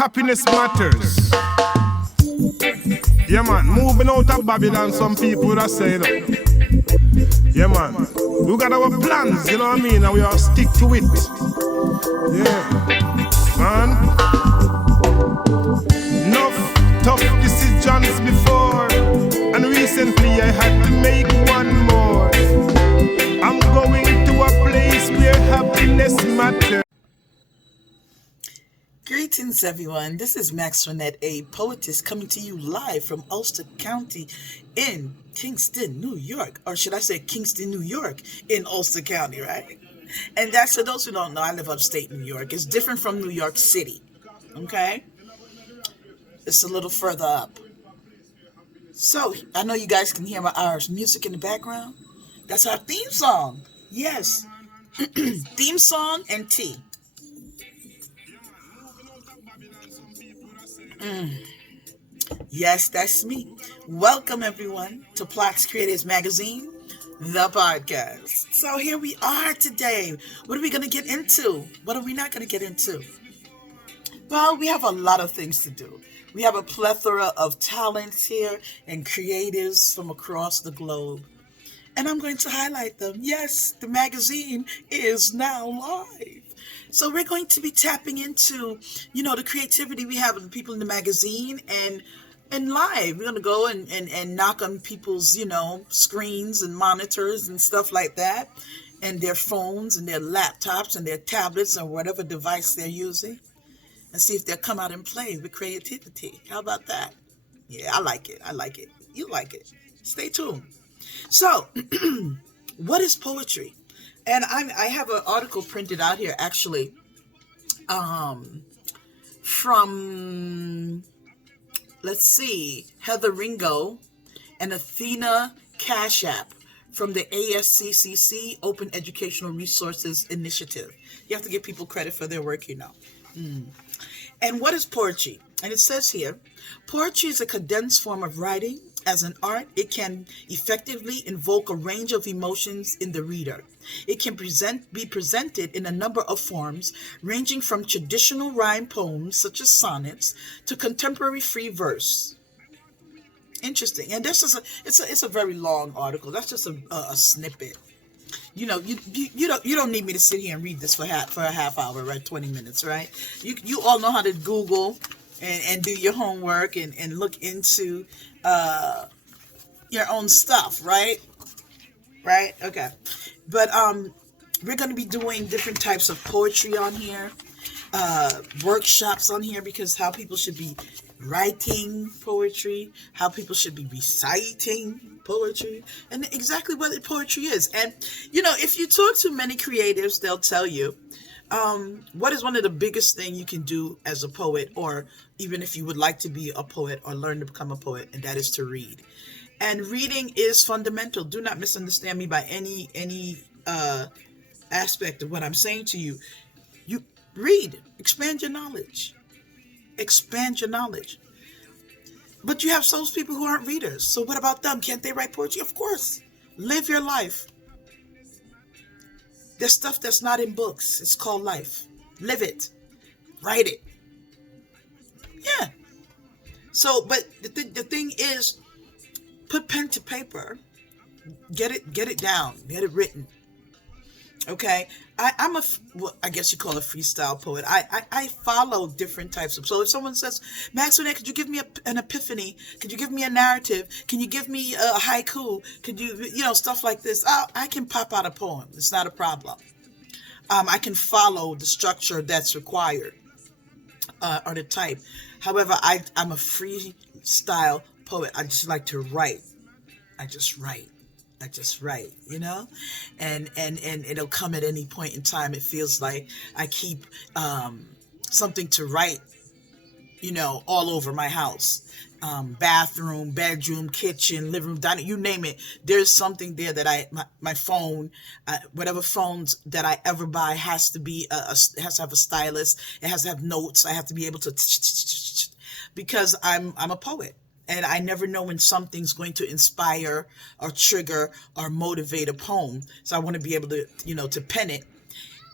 Happiness matters. Yeah, man. Moving out of Babylon, some people would have said, yeah, man. We got our plans, you know what I mean? And we all stick to it. Yeah. Man. Enough tough decisions before. And recently I had to make one more. I'm going to a place where happiness matters. Greetings, everyone. This is Maxwanette A Poetess coming to you live from Ulster County in Kingston, New York. Or should I say Kingston, New York in Ulster County, right? And that's, for those who don't know, I live upstate New York. It's different from New York City, okay? It's a little further up. So, I know you guys can hear our music in the background. That's our theme song. Yes. Theme song and tea. Yes, that's me. Welcome, everyone, to PLOTS Creators Magazine, the podcast. So here we are today. What are we going to get into? What are we not going to get into? Well, we have a lot of things to do. We have a plethora of talents here and creatives from across the globe. And I'm going to highlight them. Yes, the magazine is now live. So we're going to be tapping into, the creativity we have of the people in the magazine and live. We're going to go and knock on people's, screens and monitors and stuff like that, and their phones and their laptops and their tablets or whatever device they're using, and see if they'll come out and play with creativity. How about that? Yeah, I like it. You like it. Stay tuned. So, what is poetry? And I have an article printed out here, actually, from, Heather Ringo and Athena Cash App from the ASCCC Open Educational Resources Initiative. You have to give people credit for their work, And what is poetry? And it says here, poetry is a condensed form of writing. As an art, it can effectively invoke a range of emotions in the reader. It can be presented in a number of forms, ranging from traditional rhyme poems such as sonnets to contemporary free verse. Interesting. And this is it's a very long article. That's just a snippet. You don't need me to sit here and read this for a half hour, right? 20 minutes, right? You all know how to Google and do your homework and look into your own stuff, right? Okay. But we're going to be doing different types of poetry on here, workshops on here, because how people should be writing poetry, how people should be reciting poetry, and exactly what poetry is. And if you talk to many creatives, they'll tell you what is one of the biggest things you can do as a poet, or even if you would like to be a poet or learn to become a poet, and that is to read. And reading is fundamental. Do not misunderstand me by any aspect of what I'm saying to you. You read, expand your knowledge. But you have those people who aren't readers. So what about them? Can't they write poetry? Of course. Live your life. There's stuff that's not in books. It's called life. Live it. Write it. Yeah. So, but the thing is, put pen to paper. Get it down. Get it written. Okay. I'm I guess you call it a freestyle poet. I follow different types of. So if someone says, Maxwanette, could you give me an epiphany? Could you give me a narrative? Can you give me a haiku? Could you, stuff like this? I can pop out a poem. It's not a problem. I can follow the structure that's required or the type. However, I'm a freestyle poet. I just like to write. I just write, and it'll come at any point in time. It feels like I keep something to write, all over my house. Bathroom, bedroom, kitchen, living room, dining, you name it. There's something there that my phone, whatever phones that I ever buy has to be, it has to have a stylus. It has to have notes. I have to be able to, because I'm a poet. And I never know when something's going to inspire or trigger or motivate a poem. So I want to be able to, to pen it.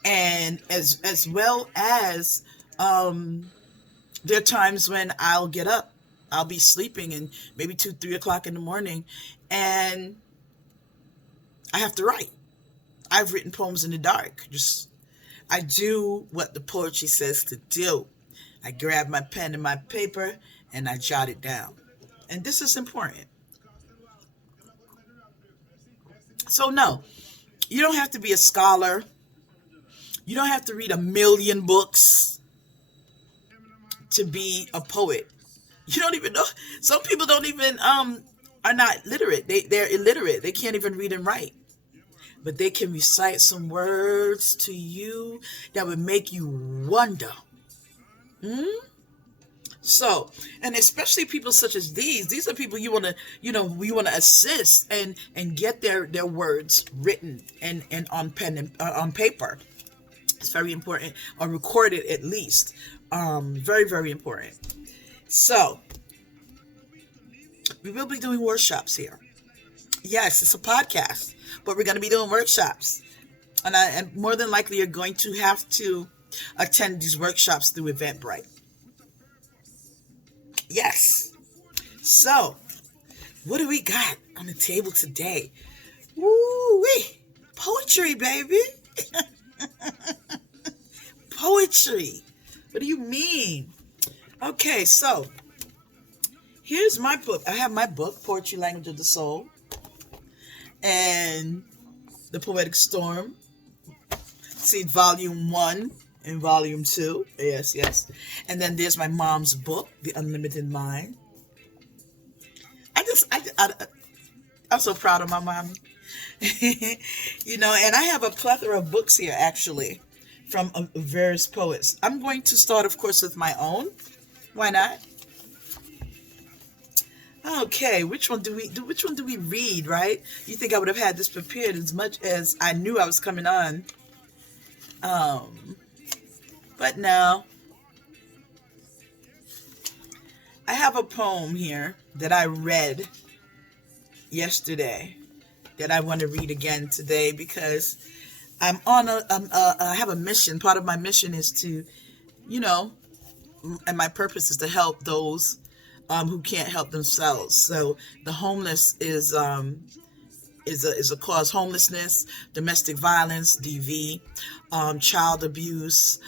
And as well as There are times when I'll get up, I'll be sleeping, and maybe 2, 3 o'clock in the morning, and I have to write. I've written poems in the dark. I do what the poetry says to do. I grab my pen and my paper and I jot it down. And this is important. So no, you don't have to be a scholar. You don't have to read 1,000,000 books to be a poet. You don't even know. Some people don't even are not literate. They're illiterate. They can't even read and write. But they can recite some words to you that would make you wonder. So, and especially people such as these are people you want to assist and get their words written and on pen and on paper. It's very important, or recorded at least. Very, very important. So, we will be doing workshops here. Yes, it's a podcast, but we're going to be doing workshops. And more than likely, you're going to have to attend these workshops through Eventbrite. Yes. So, what do we got on the table today? Woo-wee. Poetry, baby. Poetry. What do you mean? Okay, so here's my book. I have my book, Poetry, Language of the Soul, and The Poetic Storm. See, Volume 1 and Volume 2. Yes. And then there's my mom's book, The Unlimited Mind. I'm so proud of my mom. And I have a plethora of books here, actually, from various poets. I'm going to start, of course, with my own. Why not? Okay, which one do we read, right? You think I would have had this prepared as much as I knew I was coming on. But no. I have a poem here that I read yesterday that I want to read again today because I'm on I have a mission. Part of my mission is to, and my purpose is to help those who can't help themselves. So the homeless is a cause. Homelessness, domestic violence, DV, child abuse,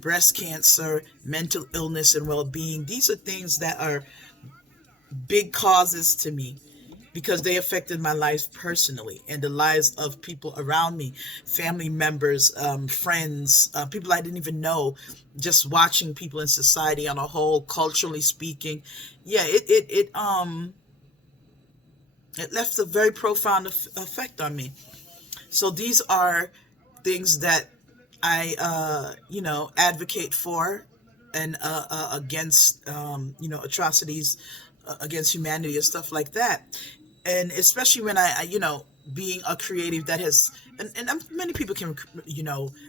breast cancer, mental illness and well-being. These are things that are big causes to me because they affected my life personally and the lives of people around me, family members, friends, people I didn't even know, just watching people in society on a whole, culturally speaking. Yeah, it left a very profound effect on me. So these are things that I, advocate for and against, atrocities against humanity and stuff like that. And especially when I being a creative that has, and many people can,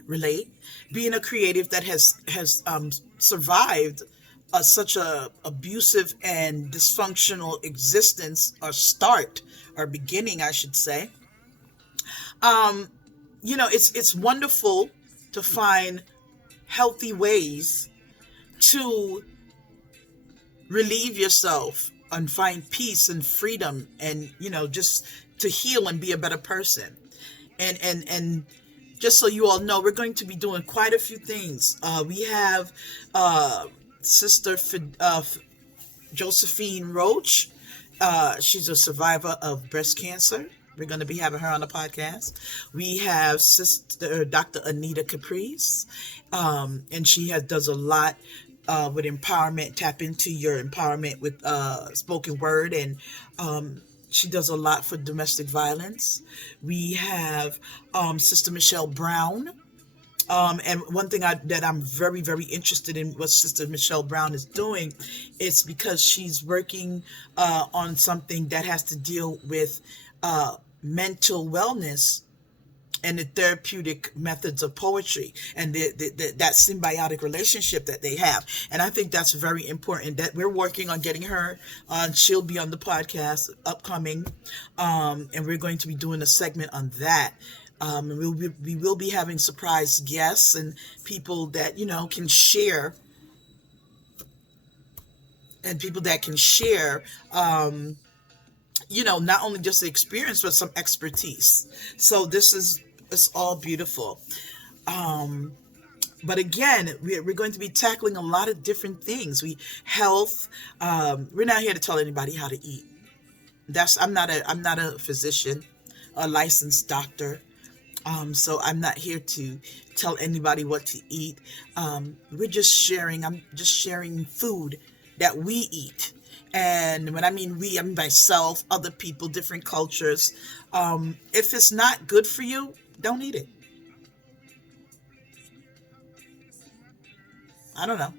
relate, being a creative that has survived such a abusive and dysfunctional existence or beginning, I should say. It's wonderful to find healthy ways to relieve yourself and find peace and freedom and, just to heal and be a better person. And just so you all know, we're going to be doing quite a few things. We have Sister Josephine Roach. She's a survivor of breast cancer. We're going to be having her on the podcast. We have Sister Dr. Anita Caprice, and she does a lot with empowerment. Tap into your empowerment with spoken word, and she does a lot for domestic violence. We have Sister Michelle Brown. And one thing that I'm very, very interested in what Sister Michelle Brown is doing is because she's working on something that has to deal with mental wellness and the therapeutic methods of poetry and that symbiotic relationship that they have. And I think that's very important that we're working on getting her on. She'll be on the podcast upcoming. And we're going to be doing a segment on that. We will be having surprise guests and people that, can share and people that can share, not only just the experience, but some expertise. So it's all beautiful. But again, we're going to be tackling a lot of different things. Health. We're not here to tell anybody how to eat. I'm not a physician, a licensed doctor. So I'm not here to tell anybody what to eat. We're just sharing. I'm just sharing food that we eat. And when I mean we, I mean myself, other people, different cultures. If it's not good for you, don't eat it. I don't know.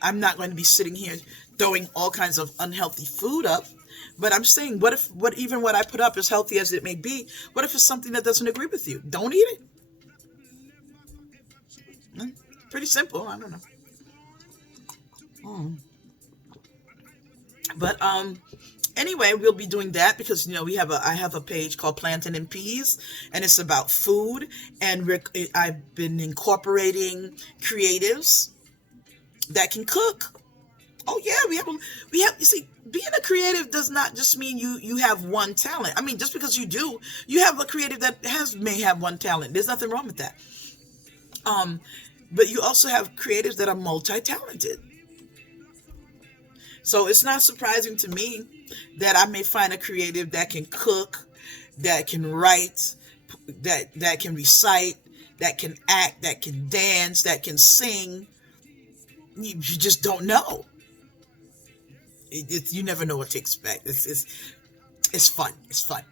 I'm not going to be sitting here throwing all kinds of unhealthy food up. But I'm saying, what I put up, as healthy as it may be, what if it's something that doesn't agree with you? Don't eat it. Pretty simple. I don't know. But anyway, we'll be doing that because I have a page called Plantain and Peas, and it's about food, and I've been incorporating creatives that can cook. Oh yeah, we have. You see, being a creative does not just mean you have one talent. I mean, just because you have a creative that may have one talent. There's nothing wrong with that. But you also have creatives that are multi-talented. So it's not surprising to me that I may find a creative that can cook, that can write, that can recite, that can act, that can dance, that can sing. You just don't know. You never know what to expect. It's fun. It's fun.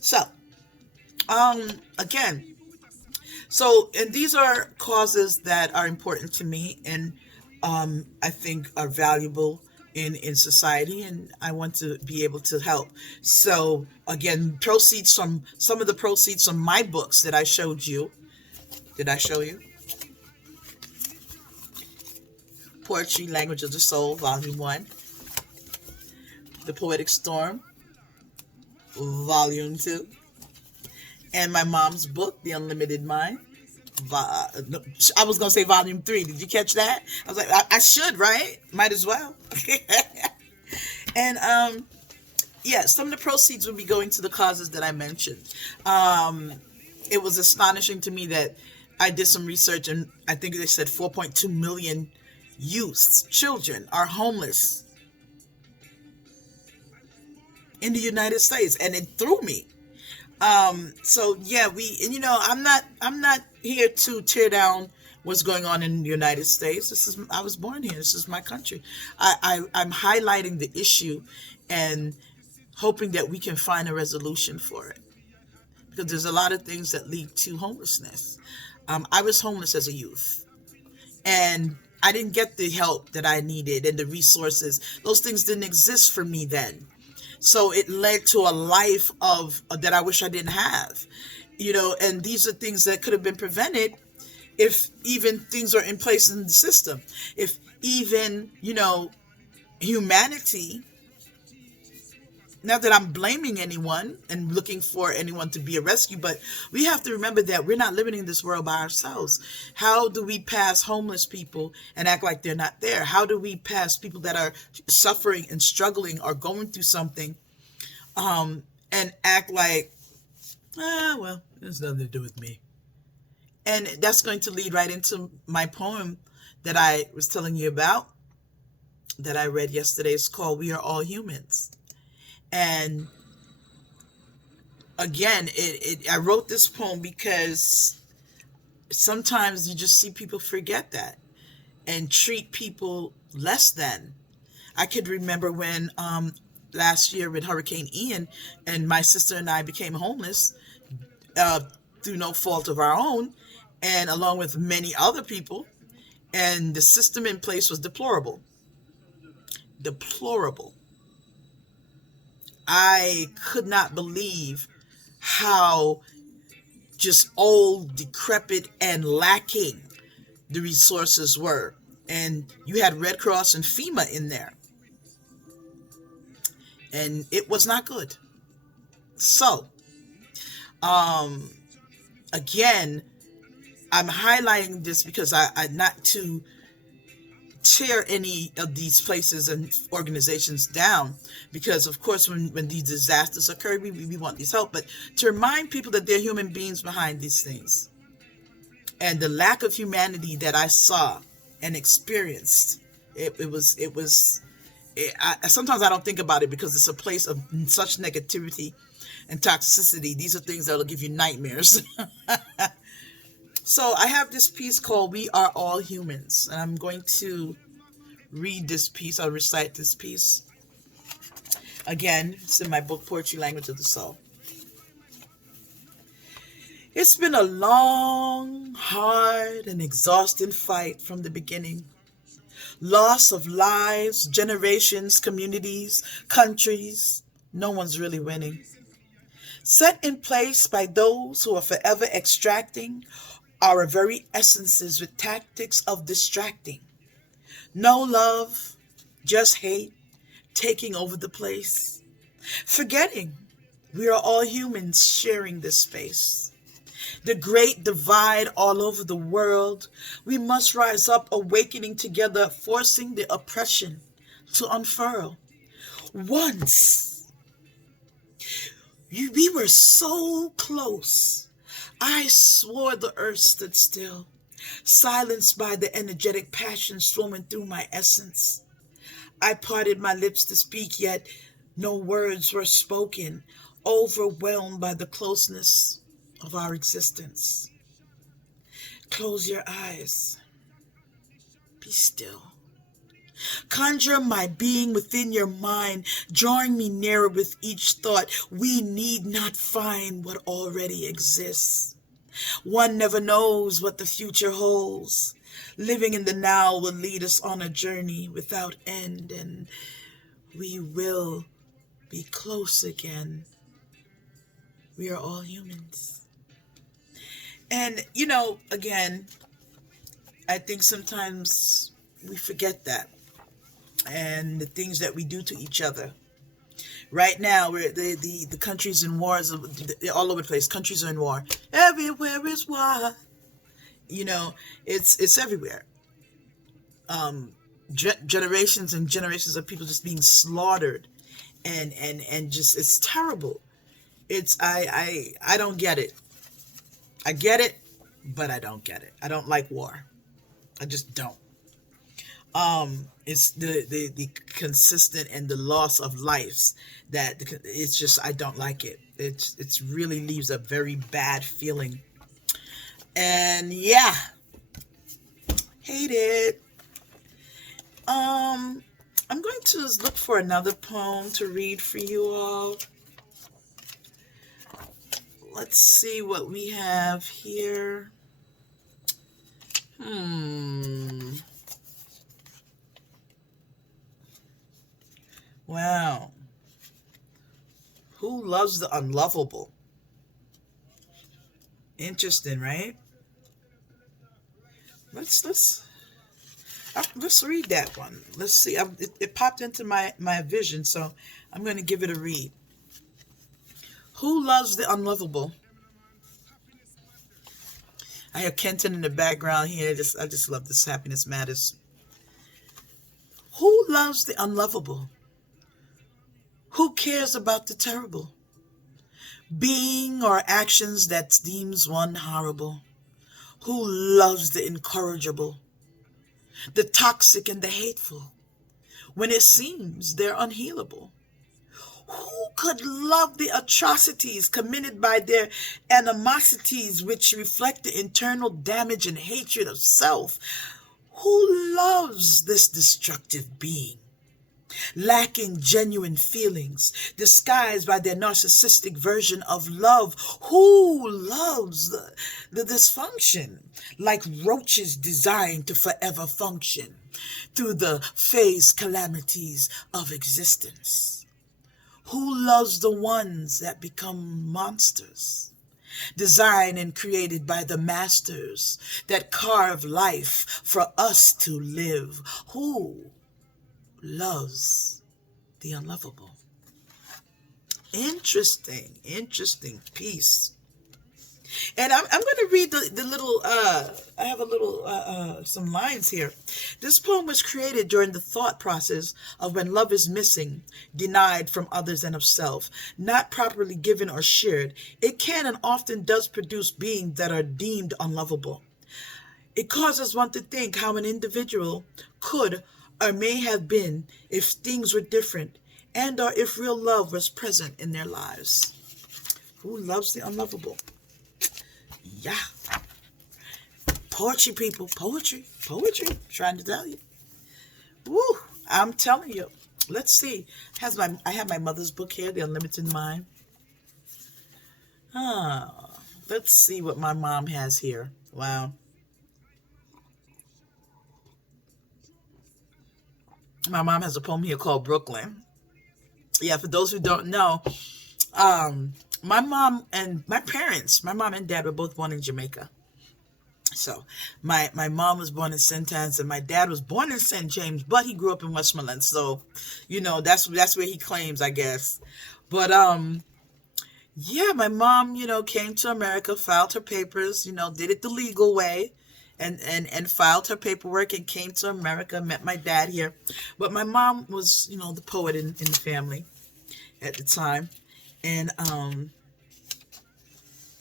So, again, and these are causes that are important to me, and I think are valuable in society, and I want to be able to help. So, again, some of the proceeds from my books that I showed you. Did I show you? Poetry, Language of the Soul, Volume 1. The Poetic Storm, Volume 2. And my mom's book, The Unlimited Mind. I was going to say Volume 3. Did you catch that? I was like, I should, right? Might as well. And, some of the proceeds will be going to the causes that I mentioned. It was astonishing to me that I did some research, and I think they said 4.2 million youths, children, are homeless in the United States, and it threw me. I'm not here to tear down what's going on in the United States. I was born here. This is my country. I'm highlighting the issue and hoping that we can find a resolution for it, because there's a lot of things that lead to homelessness. I was homeless as a youth, and I didn't get the help that I needed and the resources. Those things didn't exist for me then. So it led to a life that I wish I didn't have, and these are things that could have been prevented if even things are in place in the system. If even, humanity, not that I'm blaming anyone and looking for anyone to be a rescue, but we have to remember that we're not living in this world by ourselves. How do we pass homeless people and act like they're not there? How do we pass people that are suffering and struggling or going through something and act like, well, there's nothing to do with me? And that's going to lead right into my poem that I was telling you about, that I read yesterday. It's called We Are All Humans. And again, I wrote this poem because sometimes you just see people forget that and treat people less than. I could remember when last year with Hurricane Ian, and my sister and I became homeless through no fault of our own, and along with many other people, and the system in place was deplorable. Deplorable. I could not believe how just old, decrepit, and lacking the resources were. And you had Red Cross and FEMA in there. And it was not good. So, again, I'm highlighting this because I not to tear any of these places and organizations down, because of course when these disasters occur, we want these help, but to remind people that they're human beings behind these things. And the lack of humanity that I saw and experienced, sometimes I don't think about it because it's a place of such negativity and toxicity. These are things that will give you nightmares. So I have this piece called "We Are All Humans," and I'm going to read this piece. I'll recite this piece. Again, it's in my book, Poetry Language of the Soul. It's been a long, hard, and exhausting fight from the beginning. Loss of lives, generations, communities, countries. No one's really winning. Set in place by those who are forever extracting our very essences with tactics of distracting. No love, just hate, taking over the place. Forgetting we are all humans sharing this space. The great divide all over the world. We must rise up, awakening together, forcing the oppression to unfurl. Once, we were so close. I swore the earth stood still, silenced by the energetic passion swimming through my essence. I parted my lips to speak, yet no words were spoken, overwhelmed by the closeness of our existence. Close your eyes. Be still. Conjure my being within your mind, drawing me nearer with each thought. We need not find what already exists. One never knows what the future holds. Living in the now will lead us on a journey without end, and we will be close again. We are all humans. And, again, I think sometimes we forget that. And the things that we do to each other. Right now, the countries in wars, they're all over the place. Countries are in war. Everywhere is war. It's everywhere. Generations and generations of people just being slaughtered, and just, it's terrible. I don't get it. I get it, but I don't get it. I don't like war. I just don't. It's the consistent and the loss of lives that it's just, I don't like it. It's really leaves a very bad feeling. And yeah, hate it. I'm going to look for another poem to read for you all. Let's see what we have here. Wow. Who loves the unlovable? Interesting, right? Let's read that one. Let's see. It popped into my vision, so I'm going to give it a read. Who loves the unlovable? I have Kenton in the background here. I just love this. Happiness Matters. Who loves the unlovable? Who cares about the terrible? Being or actions that deems one horrible? Who loves the incorrigible? The toxic and the hateful, when it seems they're unhealable? Who could love the atrocities committed by their animosities, which reflect the internal damage and hatred of self? Who loves this destructive being, lacking genuine feelings, disguised by their narcissistic version of love? Who loves the dysfunction, like roaches designed to forever function through the phase calamities of existence? Who loves the ones that become monsters, designed and created by the masters that carve life for us to live? Who loves the unlovable? Interesting piece. And I'm going to read the little, I have a little, some lines here. This poem was created during the thought process of when love is missing, denied from others and of self, not properly given or shared. It can and often does produce beings that are deemed unlovable. It causes one to think how an individual could or may have been if things were different and or if real love was present in their lives. Who loves the unlovable? Yeah. Poetry, people. Poetry. Trying to tell you. Woo. I'm telling you. Let's see. I have my mother's book here, The Unlimited Mind. Let's see what my mom has here. Wow. My mom has a poem here called Brooklyn. Yeah, for those who don't know, my mom and dad were both born in Jamaica. So my mom was born in St. Anne's and my dad was born in St. James, but he grew up in Westmoreland. So, that's where he claims, I guess. But yeah, my mom, came to America, filed her papers, did it the legal way. And filed her paperwork and came to America, met my dad here. But my mom was, the poet in the family at the time. And,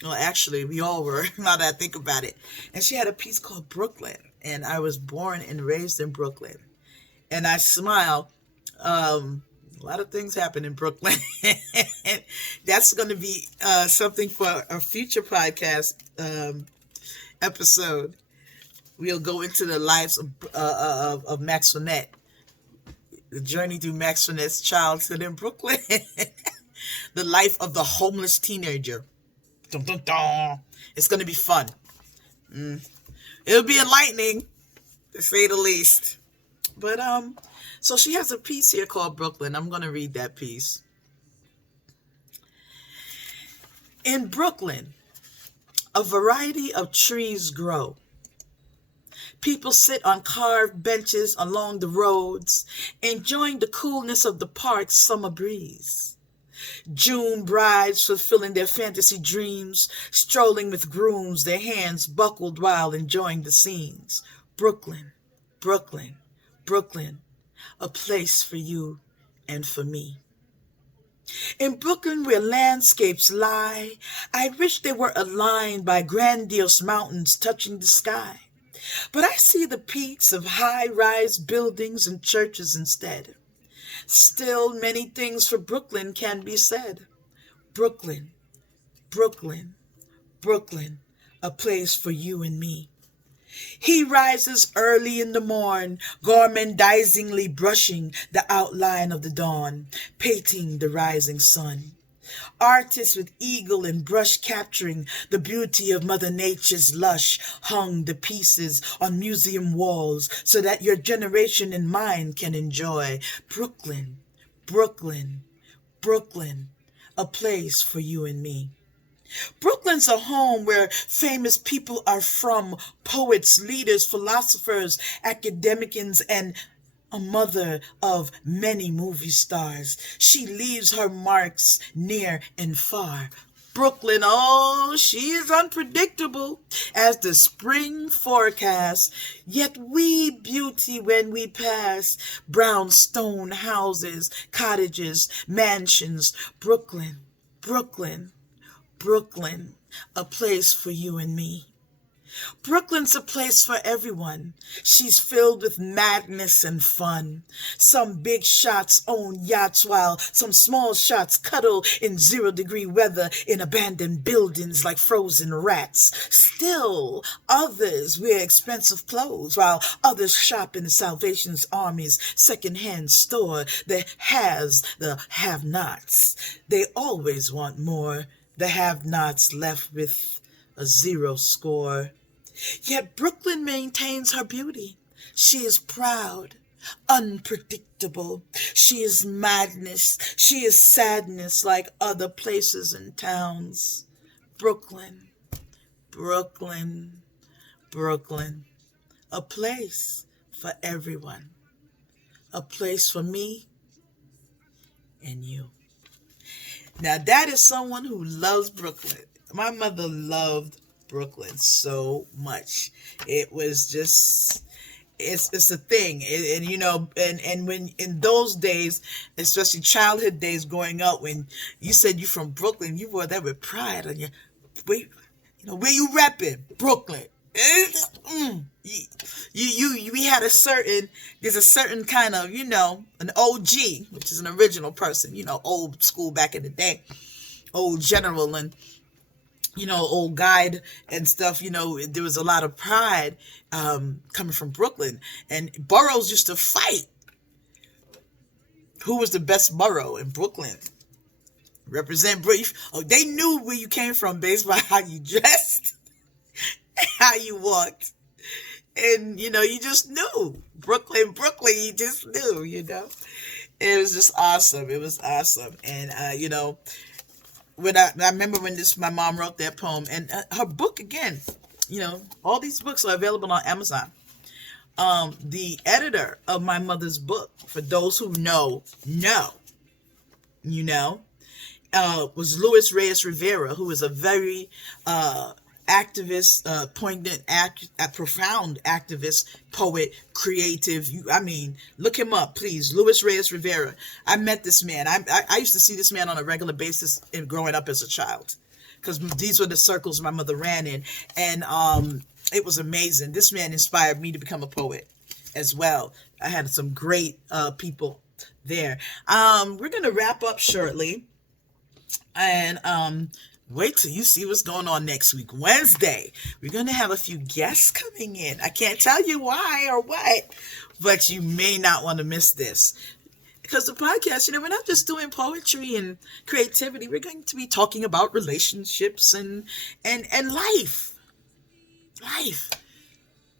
well, actually, we all were, now that I think about it. And she had a piece called Brooklyn. And I was born and raised in Brooklyn. And I smile. A lot of things happen in Brooklyn. That's going to be something for a future podcast episode. We'll go into the lives of Maxwanette, the journey through Maxwanette's childhood in Brooklyn, the life of the homeless teenager. Dun, dun, dun. It's going to be fun. It'll be enlightening, to say the least. But so she has a piece here called Brooklyn. I'm going to read that piece. In Brooklyn, a variety of trees grow. People sit on carved benches along the roads, enjoying the coolness of the park's summer breeze. June brides fulfilling their fantasy dreams, strolling with grooms, their hands buckled while enjoying the scenes. Brooklyn, Brooklyn, Brooklyn, a place for you and for me. In Brooklyn, where landscapes lie, I wish they were aligned by grandiose mountains touching the sky. But I see the peaks of high-rise buildings and churches instead. Still, many things for Brooklyn can be said. Brooklyn, Brooklyn, Brooklyn, a place for you and me. He rises early in the morn, gormandizingly brushing the outline of the dawn, painting the rising sun. Artists with eagle and brush capturing the beauty of Mother Nature's lush hung the pieces on museum walls so that your generation and mine can enjoy. Brooklyn, Brooklyn, Brooklyn, a place for you and me. Brooklyn's a home where famous people are from, poets, leaders, philosophers, academicians, and a mother of many movie stars. She leaves her marks near and far. Brooklyn, oh, she is unpredictable as the spring forecast, yet we beauty when we pass. Brownstone houses, cottages, mansions. Brooklyn, Brooklyn, Brooklyn, a place for you and me. Brooklyn's a place for everyone. She's filled with madness and fun. Some big shots own yachts while some small shots cuddle in 0-degree weather in abandoned buildings like frozen rats. Still, others wear expensive clothes while others shop in the Salvation Army's second-hand store. The haves, the have-nots. They always want more. The have-nots left with a 0 score. Yet Brooklyn maintains her beauty. She is proud, unpredictable. She is madness. She is sadness like other places and towns. Brooklyn, Brooklyn, Brooklyn. A place for everyone. A place for me and you. Now that is someone who loves Brooklyn. My mother loved Brooklyn so much. It was just it's a thing. And you know, and when in those days, especially childhood days growing up, when you said you from Brooklyn, you wore that with pride on your wait, you know, where you repping? Brooklyn. We had there's a certain kind of, you know, an OG, which is an original person, you know, old school back in the day, old general, and you know, old guide and stuff. You know, there was a lot of pride coming from Brooklyn, and boroughs used to fight who was the best borough in Brooklyn. Represent brief. Oh, they knew where you came from based on how you dressed, how you walked, and you know, you just knew Brooklyn. You just knew. You know, it was just awesome. It was awesome, and you know, when I remember when my mom wrote that poem, and her book again. You know, all these books are available on Amazon. The editor of my mother's book, for those who know, you know, was Luis Reyes Rivera, who is a very activist, poignant, profound activist, poet, creative. I mean, look him up, please. Luis Reyes Rivera. I met this man. I used to see this man on a regular basis in growing up as a child, because these were the circles my mother ran in, and it was amazing. This man inspired me to become a poet as well. I had some great people there. We're gonna wrap up shortly, and wait till you see what's going on next week. Wednesday, we're going to have a few guests coming in. I can't tell you why or what, but you may not want to miss this. Because the podcast, you know, we're not just doing poetry and creativity. We're going to be talking about relationships and life. Life.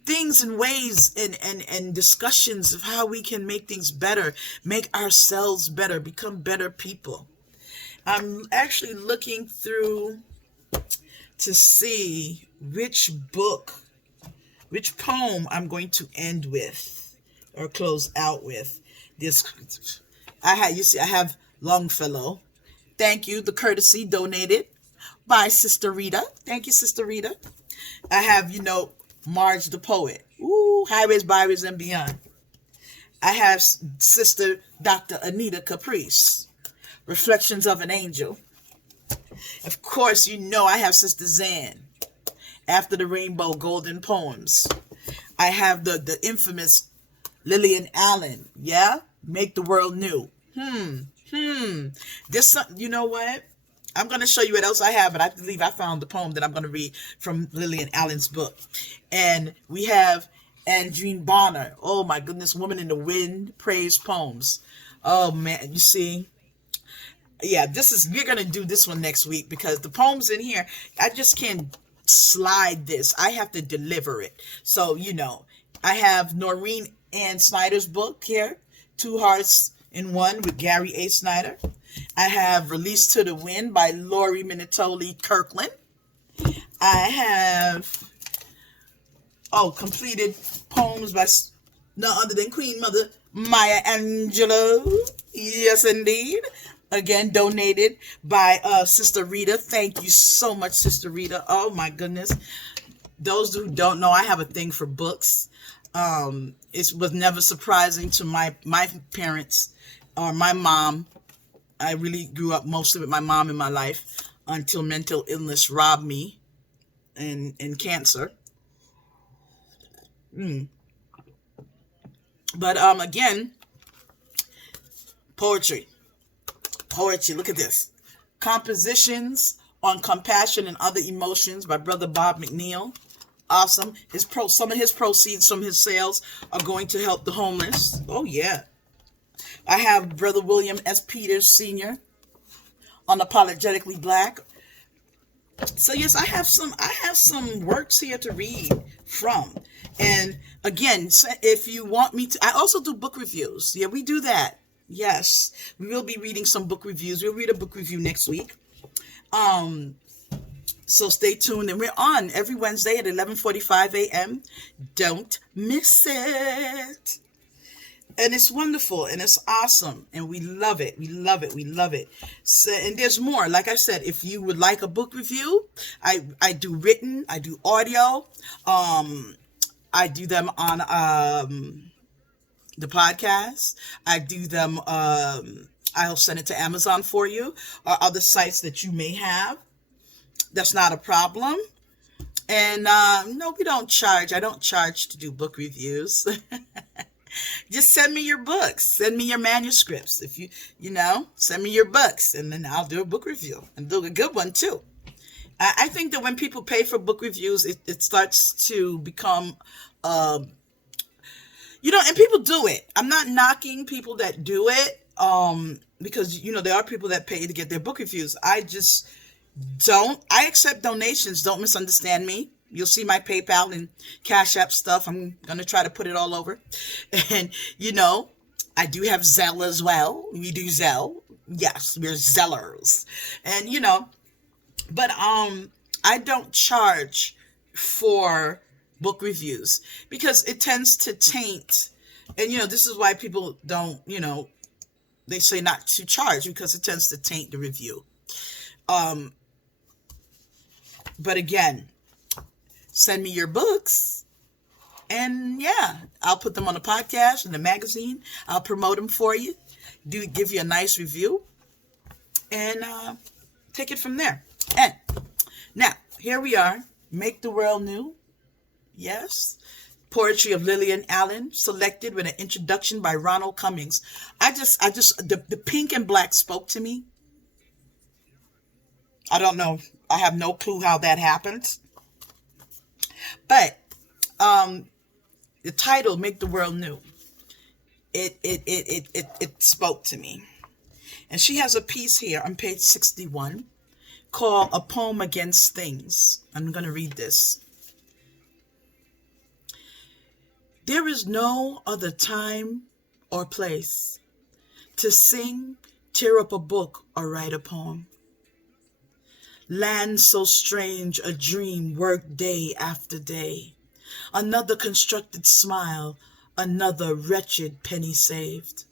Things and ways and discussions of how we can make things better, make ourselves better, become better people. I'm actually looking through to see which poem I'm going to end with or close out with. This I have Longfellow. Thank you. The courtesy donated by Sister Rita. Thank you, Sister Rita. I have, you know, Marge the poet. Ooh, highways, byways, and beyond. I have Sister Dr. Anita Caprice. Reflections of an Angel. Of course, you know I have Sister Zan. After the Rainbow, Golden Poems. I have the infamous Lillian Allen. Yeah? Make the World New. This, you know what? I'm going to show you what else I have, but I believe I found the poem that I'm going to read from Lillian Allen's book. And we have Andrine Bonner. Oh my goodness, Woman in the Wind, praise poems. Oh man, you see? Yeah, we're going to do this one next week, because the poems in here, I just can't slide this. I have to deliver it. So, you know, I have Noreen Ann Snyder's book here, Two Hearts in One with Gary A. Snyder. I have Released to the Wind by Lori Minatoli Kirkland. I have, completed poems by none other than Queen Mother Maya Angelou. Yes, indeed. Again, donated by Sister Rita. Thank you so much, Sister Rita. Oh my goodness. Those who don't know, I have a thing for books. It was never surprising to my parents or my mom. I really grew up mostly with my mom in my life until mental illness robbed me and cancer. But again, poetry, look at this. Compositions on Compassion and Other Emotions by Brother Bob McNeil. Awesome. Some of his proceeds from his sales are going to help the homeless. Oh yeah. I have Brother William S. Peters Sr. Unapologetically Black. So yes, I have some works here to read from. And again, if you want me to, I also do book reviews. Yeah, we do that. Yes, we will be reading some book reviews. We'll read a book review next week. So stay tuned, and we're on every Wednesday at 11:45 a.m. Don't miss it. And it's wonderful and it's awesome and we love it. We love it. We love it. So, and there's more. Like I said, if you would like a book review, I do written, I do audio. I do them on the podcast. I do them. I'll send it to Amazon for you or other sites that you may have. That's not a problem. And no, we don't charge. I don't charge to do book reviews. Just send me your books. Send me your manuscripts. If send me your books and then I'll do a book review and do a good one too. I think that when people pay for book reviews, it starts to become, and people do it. I'm not knocking people that do it because, there are people that pay to get their book reviews. I just don't. I accept donations. Don't misunderstand me. You'll see my PayPal and Cash App stuff. I'm going to try to put it all over. And, I do have Zelle as well. We do Zelle. Yes, we're Zellers. And, but I don't charge for book reviews because it tends to taint. And, this is why people don't, they say not to charge because it tends to taint the review. But again, send me your books and I'll put them on the podcast and the magazine. I'll promote them for you, give you a nice review and take it from there. And now here we are, Make the World New. Yes. Poetry of Lillian Allen, selected with an introduction by Ronald Cummings. The pink and black spoke to me. I don't know. I have no clue how that happened. But the title, Make the World New, it spoke to me. And she has a piece here on page 61 called A Poem Against Things. I'm going to read this. There is no other time or place to sing, tear up a book, or write a poem. Land so strange, a dream worked day after day. Another constructed smile, another wretched penny saved.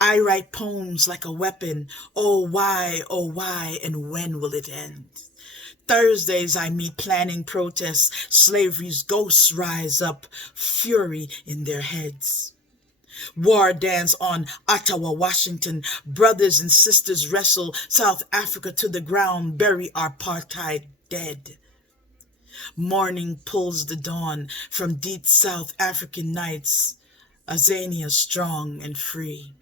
I write poems like a weapon. Oh, why, and when will it end? Thursdays I meet planning protests. Slavery's ghosts rise up, fury in their heads. War dance on Ottawa, Washington. Brothers and sisters wrestle South Africa to the ground, bury apartheid dead. Morning pulls the dawn from deep South African nights, Azania strong and free.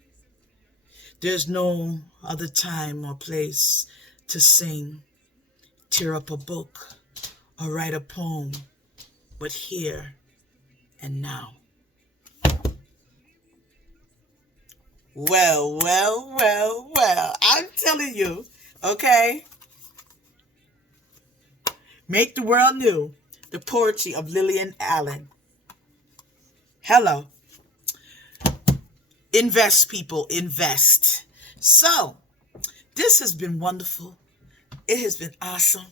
There's no other time or place to sing, tear up a book, or write a poem, but here and now. Well, I'm telling you, okay? Make the World New, the poetry of Lillian Allen. Hello. Invest, people, invest. So, this has been wonderful. It has been awesome.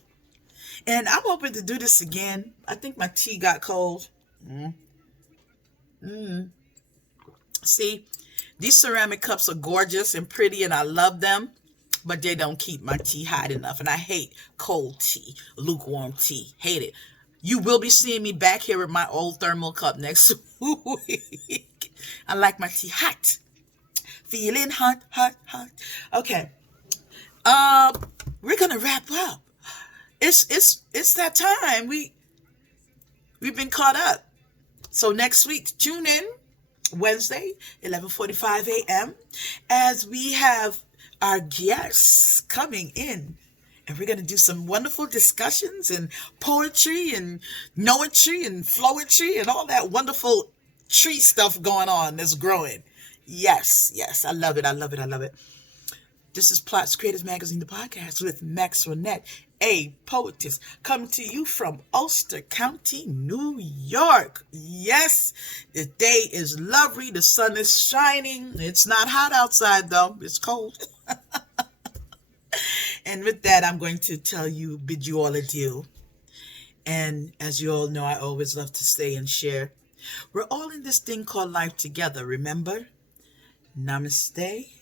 And I'm hoping to do this again. I think my tea got cold. See, these ceramic cups are gorgeous and pretty and I love them, but they don't keep my tea hot enough. And I hate cold tea, lukewarm tea. Hate it. You will be seeing me back here with my old thermal cup next week. I like my tea hot. Feeling hot. Okay. We're gonna wrap up. It's that time. We've been caught up. So next week, tune in Wednesday, 11:45 a.m. as we have our guests coming in. And we're going to do some wonderful discussions and poetry and noetry and flowetry and all that wonderful tree stuff going on that's growing. Yes. I love it. This is PLOTS Creators Magazine, the podcast with Maxwanette A Poetess, coming to you from Ulster County, New York. Yes, the day is lovely. The sun is shining. It's not hot outside, though. It's cold. And with that, I'm going to bid you all adieu. And as you all know, I always love to stay and share. We're all in this thing called life together, remember? Namaste.